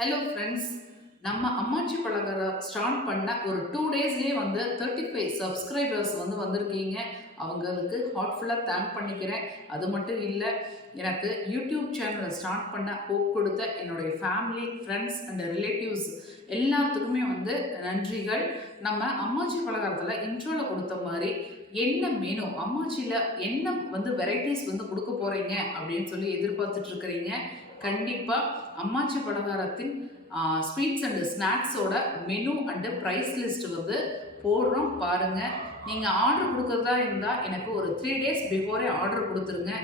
Hello friends, நம்ம அம்மாச்சி பலகாரம் ஸ்டார்ட் பண்ண ஒரு 2 டேஸ்லேயே 35 சப்ஸ்கிரைபர்ஸ் வந்திருக்கீங்க. அவங்களுக்கு ஹார்ட்ஃபுல்லாக தேங்க் பண்ணிக்கிறேன். அது மட்டும் இல்லை, எனக்கு யூடியூப் சேனலை ஸ்டார்ட் பண்ண ஹோப் கொடுத்த என்னுடைய ஃபேமிலி, ஃப்ரெண்ட்ஸ் அண்ட் ரிலேட்டிவ்ஸ் எல்லாத்துக்குமே நன்றிகள். நம்ம அம்மாச்சி பலகாரத்தில் இன்ட்ரோவில் கொடுத்த மாதிரி என்ன மெனு, அம்மாச்சியில் என்ன வெரைட்டிஸ் கொடுக்க போகிறீங்க அப்படின்னு சொல்லி எதிர்பார்த்துட்டு இருக்கிறீங்க. கண்டிப்பாக அம்மாச்சி பலகாரத்தின் ஸ்வீட்ஸ் அண்டு ஸ்நாக்ஸோட மெனு அண்டு ப்ரைஸ் லிஸ்ட் போடுறோம் பாருங்கள். நீங்கள் ஆர்டர் கொடுக்குறதா இருந்தால் எனக்கு ஒரு 3 டேஸ் பிஃபோரே ஆர்டர் கொடுத்துருங்க.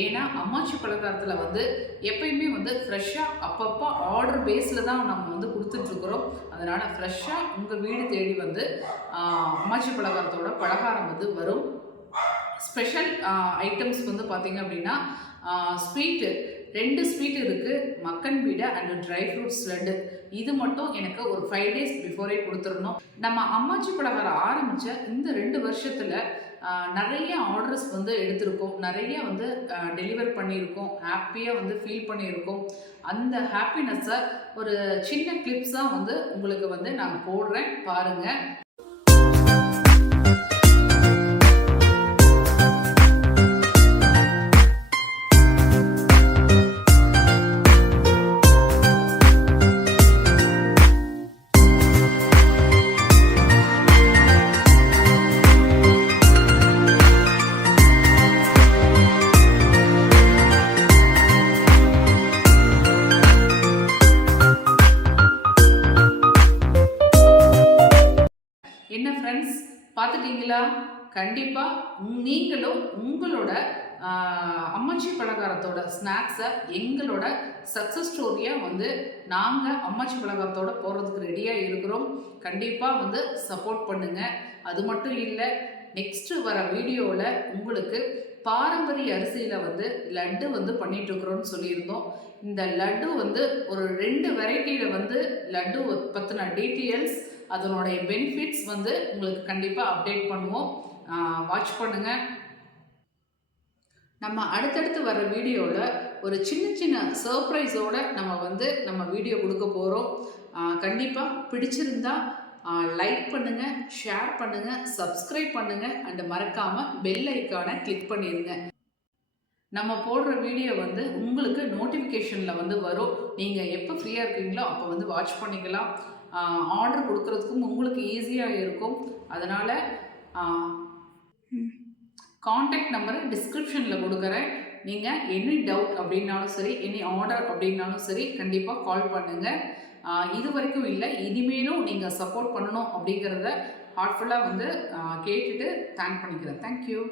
ஏன்னா அம்மாச்சி பலகாரத்தில் எப்பயுமே ஃப்ரெஷ்ஷாக அப்பப்போ ஆர்டர் பேஸில் தான் நம்ம கொடுத்துட்ருக்குறோம். அதனால் ஃப்ரெஷ்ஷாக உங்கள் வீடு தேடி அம்மாச்சி பலகாரத்தோட பலகாரம் வரும். ஸ்பெஷல் ஐட்டம்ஸ் பார்த்தீங்க அப்படின்னா ஸ்வீட்டு 2 ஸ்வீட் இருக்குது, மக்கன் பீடா அண்ட் ட்ரை ஃப்ரூட்ஸ் லட்டு. இது மட்டும் எனக்கு ஒரு 5 டேஸ் பிஃபோரே கொடுத்துடணும். நம்ம அம்மாச்சி பலகாரம் ஆரம்பித்த இந்த 2 வருஷத்தில் நிறைய ஆர்டர்ஸ் எடுத்திருக்கோம், நிறைய டெலிவர் பண்ணியிருக்கோம், ஹாப்பியாக ஃபீல் பண்ணியிருக்கோம். அந்த ஹாப்பினஸ்ஸை ஒரு சின்ன கிளிப்ஸாக உங்களுக்கு நான் போடுறேன் பாருங்கள். என்ன ஃப்ரெண்ட்ஸ், பார்த்துட்டீங்களா? கண்டிப்பாக நீங்களும் உங்களோட அம்மாச்சி பலகாரத்தோட ஸ்நாக்ஸை எங்களோட சக்ஸஸ் ஸ்டோரியாக நாங்கள் அம்மாச்சி பலகாரத்தோட போகிறதுக்கு ரெடியாக இருக்கிறோம். கண்டிப்பாக சப்போர்ட் பண்ணுங்கள். அது மட்டும் இல்லை, நெக்ஸ்ட்டு வர வீடியோவில் உங்களுக்கு பாரம்பரிய அரிசியில் லட்டு பண்ணிகிட்ருக்குறோன்னு சொல்லியிருந்தோம். இந்த லட்டு ஒரு 2 வெரைட்டியில் லட்டு பற்றின டீட்டெயில்ஸ், அதனுடைய பெனிஃபிட்ஸ் உங்களுக்கு கண்டிப்பாக அப்டேட் பண்ணுவோம். வாட்ச் பண்ணுங்கள். நம்ம அடுத்தடுத்து வர வீடியோவில் ஒரு சின்ன சர்ப்ரைஸோடு நம்ம வீடியோ கொடுக்க போகிறோம். கண்டிப்பாக பிடிச்சிருந்தா லைக் பண்ணுங்கள், ஷேர் பண்ணுங்கள், சப்ஸ்கிரைப் பண்ணுங்கள் அண்ட் மறக்காமல் பெல் ஐக்கானை கிளிக் பண்ணிடுங்க. நம்ம போடுற வீடியோ உங்களுக்கு நோட்டிஃபிகேஷனில் வரும். நீங்கள் எப்போ ஃப்ரீயாக இருக்கீங்களோ அப்போ வாட்ச் பண்ணிக்கலாம். ஆர்டர் கொடுக்குறதுக்கும் உங்களுக்கு ஈஸியாக இருக்கும். அதனால் காண்டாக்ட் நம்பரை டிஸ்கிரிப்ஷனில் கொடுக்குறேன். நீங்கள் எனி டவுட் அப்படின்னாலும் சரி, எனி ஆர்டர் அப்படின்னாலும் சரி, கண்டிப்பாக கால் பண்ணுங்கள். இது வரைக்கும் இல்லை, இனிமேலும் நீங்கள் சப்போர்ட் பண்ணணும் அப்படிங்கிறத ஹார்ட்ஃபுல்லாக கேட்டுட்டு தேங்க் பண்ணிக்கிறேன். தேங்க்யூ.